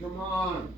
Come on.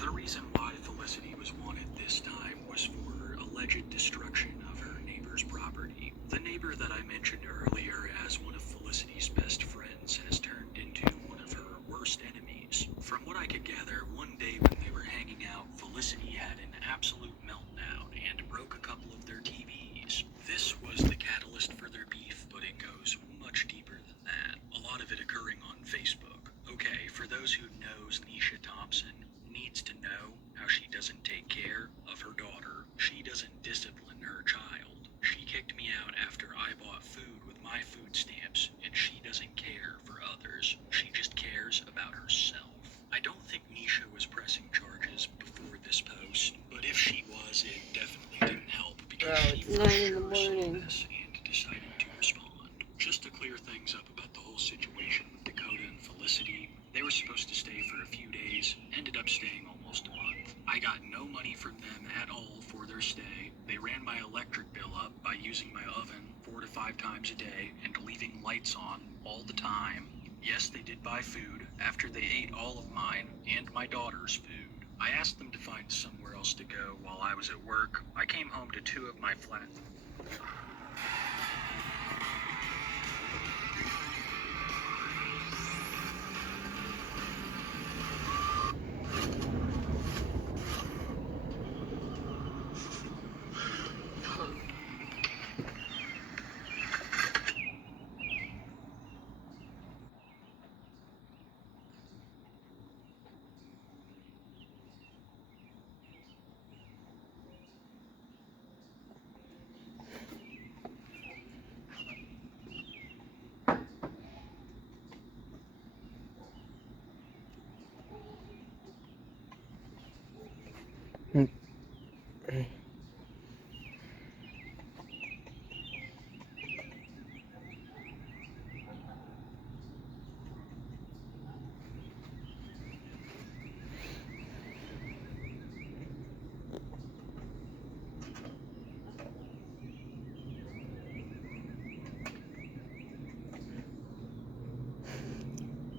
The reason why Felicity was wanted this time was for her alleged destruction of her neighbor's property. The neighbor that I mentioned earlier as one of Felicity's best friends has turned into one of her worst enemies. From what I could gather, one day when they were hanging out, Felicity had an absolute meltdown and broke a couple of their TVs. This was the catalyst for their beef, but it goes much deeper than that. A lot of it occurring on Facebook. Okay, for those who knows Nisha Thompson, needs to know how she doesn't take care of her daughter. She doesn't discipline her child. She kicked me out after I bought food with my food stamps, and she doesn't care for others. She just cares about herself. I don't think Nisha was pressing charges before this post, but if she was, it definitely didn't help because she for 9 in the sure saw morning. this and decided to respond. Just to clear things up about the whole situation with Dakota and Felicity, they were supposed to stay for a few days, ended up staying almost a month. I got no money from them at all for their stay. They ran my electric bill up by using my oven 4 to 5 times a day and leaving lights on all the time. Yes, they did buy food after they ate all of mine and my daughter's food. I asked them to find somewhere else to go while I was at work. I came home to 2 of my flats.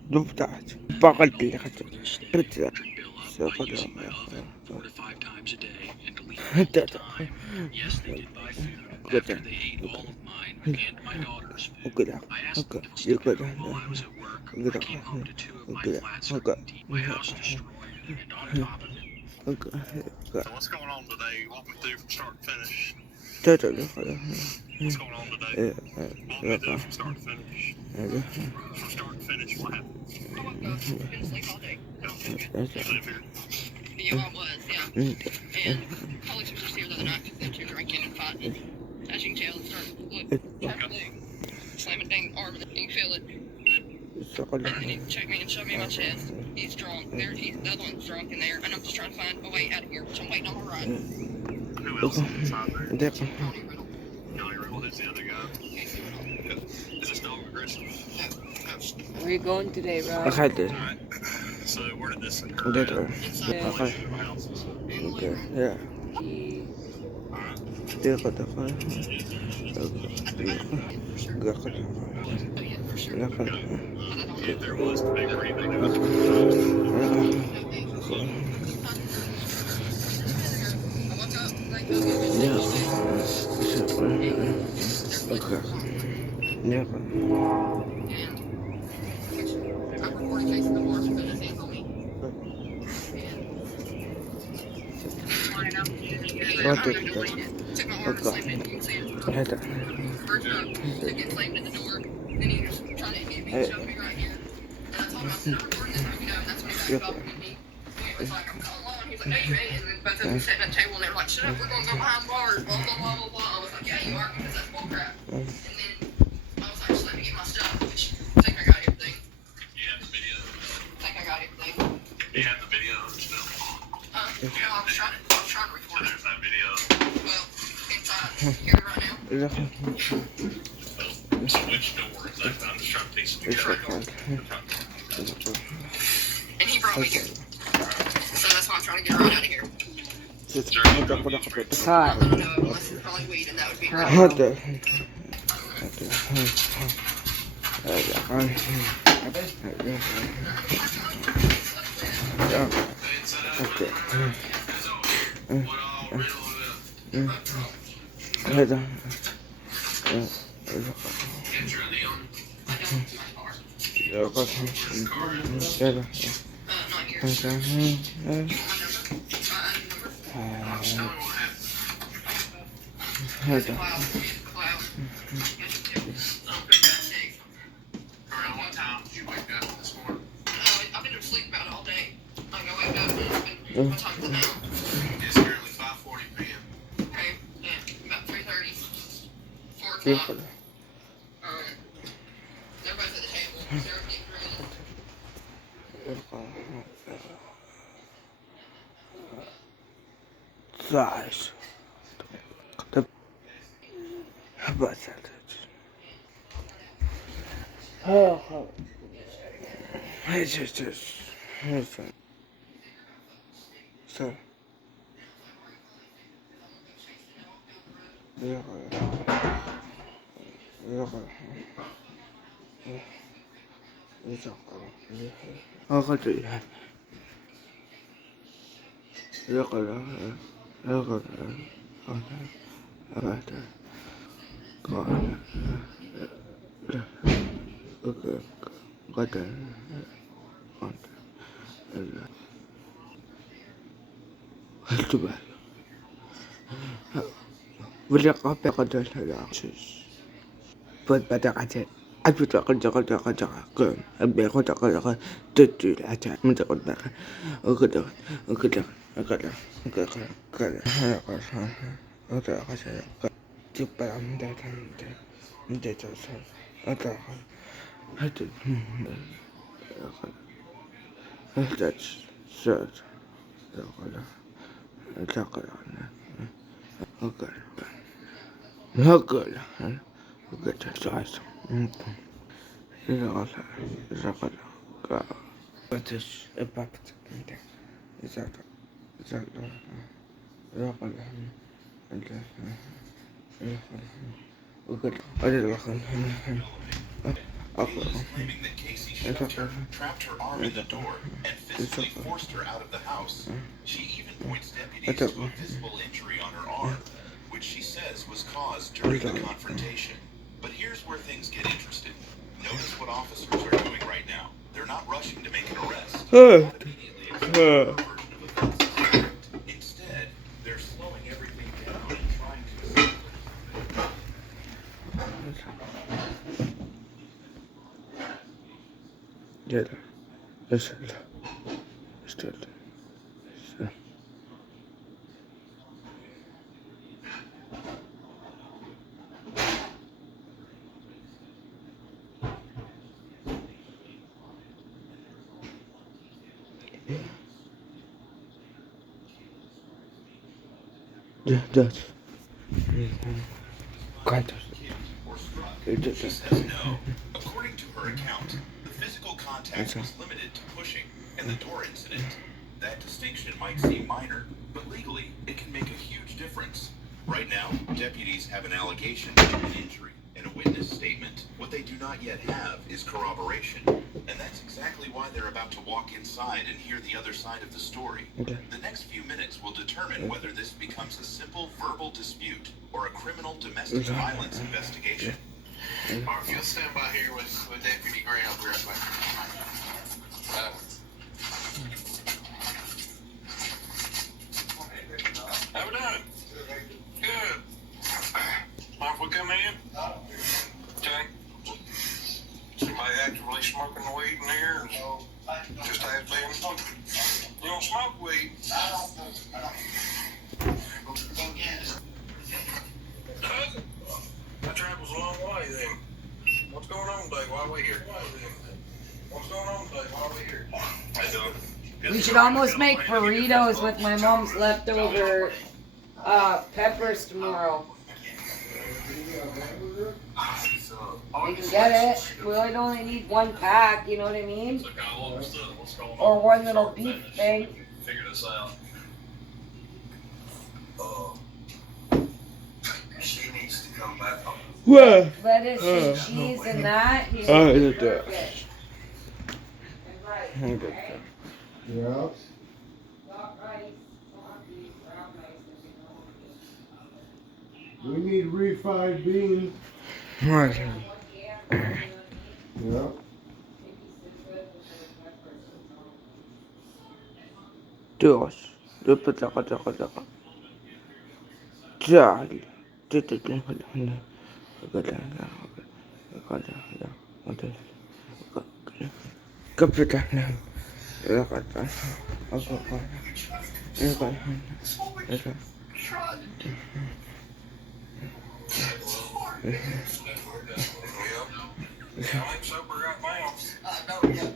Dubtaat. Bakal lihat. Betul. By using my oven 4 to 5 times a day and leaving all the time. Yes, they did buy food after they ate all of mine and my daughter's food. I asked them to stick out while I was at work. I came home to 2 of my flats empty, my house destroyed, and on top of it. So what's going on today? Walk me through from start to finish. Betul. What's going on today? Walk me through from start to finish. From start to finish, what happened? I woke up, been asleep all day. You live here? Yeah, I was, yeah. And Alex was just here the other night because them two drinking and fighting. As you can tell, it started look, slamming dang arm, and you can feel it. And then he checked me and shoved me in my chest. He's drunk. The other one's drunk in there, and I'm just trying to find a way out of here, which I'm waiting on my ride. Who else is inside there? Ronnie Riddle. Johnny Riddle, who's the other guy? Casey Riddle. Is this dog aggressive? Where are you going today, Rob? Akad din. Alright. So where did this occur? Dito. Inside Yeah. Okay. The houses. Okay. Yeah. He, Alright. Dito ka fa. Gak. Oh, yeah, for sure. Gak. If there was to be breathing, it was Yeah. Okay. Yeah. I'm recording facing the horse because his hands on me. What I did don't know what he did. Took my arm and slammed it. You can see it. Hada. First up, to get slammed in the door. Then he was trying to hit me and shove me right here. And I told him, I said, I'm recording this, you know, and that's when he backed off and hit me. He was like, I'm calling law. And he was like, no, you ain't. And then both of them sitting at the table and they were like, shut up, we're going to go behind bars, blah, blah, blah, blah, blah. I was like, yeah, you are, because that's bullcrap. And then I was like, just let me get my stuff, which I think I got everything. You have the video. I think I got everything. You have the video still? No, I was trying to So record it. there's that video. Well, inside here right now. Yeah. So which door is that? I'm just trying to piece of It's tobacco. okay. And he brought me Okay. here. So that's why I'm trying to get her out of here. Just It's I hot. don't know, unless it's probably weed, and that would be great. هذا هذا Not here. هذا Around what time did you wake up this morning? I've been asleep about it all day. Like I wake up and it's been, what time is it now? It's currently 5:40 p.m. Okay, yeah, about 3:30, 4 o'clock. ياخذ Everybody's at the table. Sarah's getting ready. يبقى 12 طب بس ولا قابل قدر هذا بود بدقة أبيت قد قم أبي قد تجول أتى من قد Claiming that Casey shoved her, trapped her arm in the door, and physically forced her out of the house. She even points deputies to a visible injury on her arm, which she says was caused during the confrontation. But here's where things get interesting. Notice what officers are doing right now. They're not rushing to make an arrest. Not immediately accepting her version of events as correct. Instead, they're slowing everything down and trying to assess. يلا اسأل جهدت قاعد She says no. According to her account, the physical contact was limited to pushing, and the door incident. That distinction might seem minor, but legally, it can make a huge difference. Right now, deputies have an allegation of an injury and a witness statement. What they do not yet have is corroboration, and that's exactly why they're about to walk inside and hear the other side of the story. The next few minutes will determine whether this becomes a simple verbal dispute or a criminal domestic violence investigation. Or if you'll stand by here with Deputy Gray, I'll be right back. How we doing? Good. Mind if we come in? Okay. Somebody actively smoking the weed in here? Or just has been? You don't smoke weed? That travels a long way then. What's going on today while we're here? What's going on today while we're here? We should almost make burritos with my mom's leftover peppers tomorrow. So, We can get it. We only need one pack, you know what I mean? So kind of what's going on? Or one little beef thing. Figure this out. She needs to come back home. Well, Lettuce and cheese and that. You oh, know, look at that. perfect. And rice, Look at right? that. Yeah. Got rice, got beef, brown rice, and We need refried beans. Right. Yeah. Dos. Dapat ako. Dahil. Dito lang pala. Kapitan lang. Lakatan. Ako. Yeah, I'm sober right now. I know he's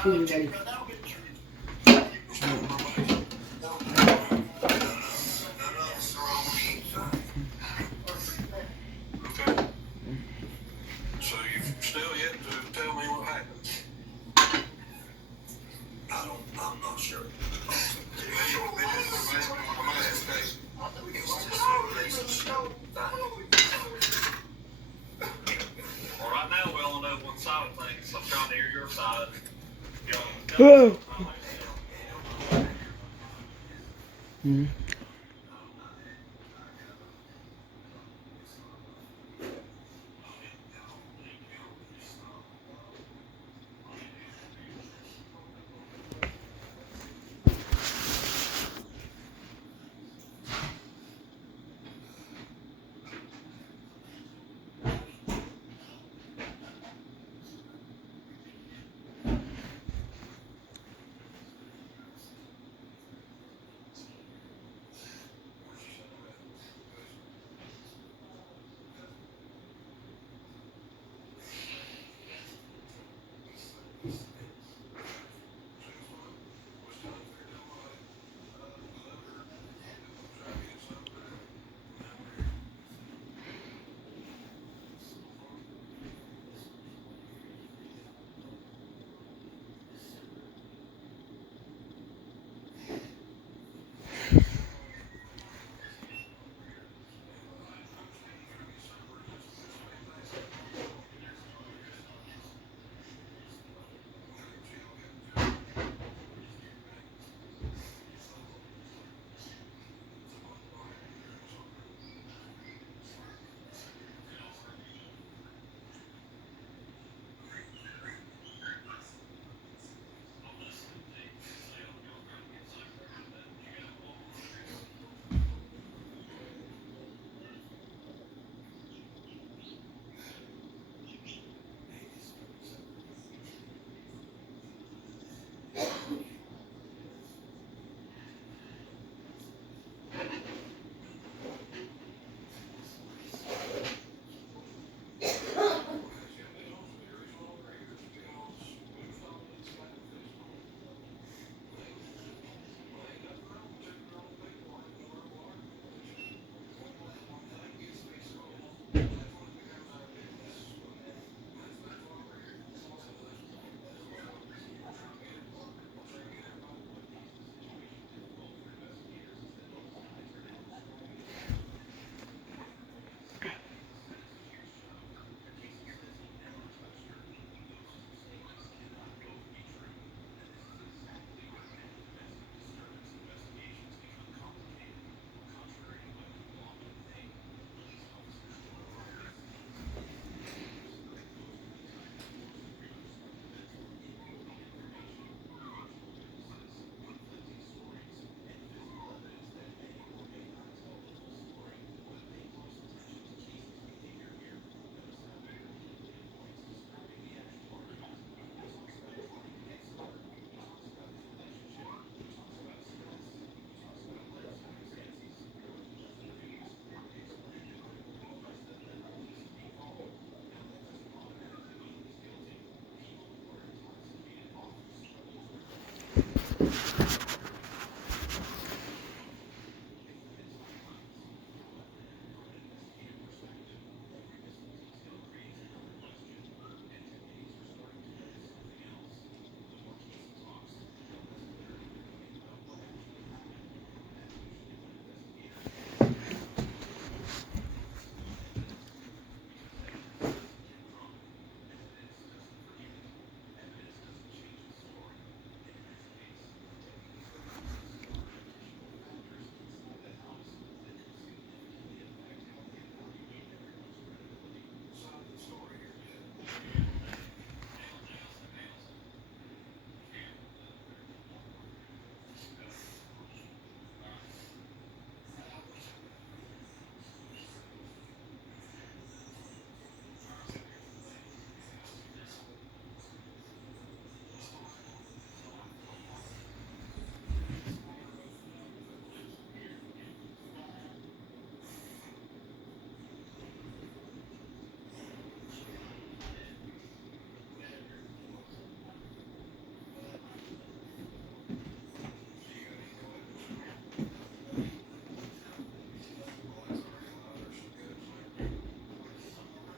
drinking. Okay. So you've still yet to tell me what happened? I'm not sure. Well, right now we only know one side of things, so I'm trying to hear your side. Oh.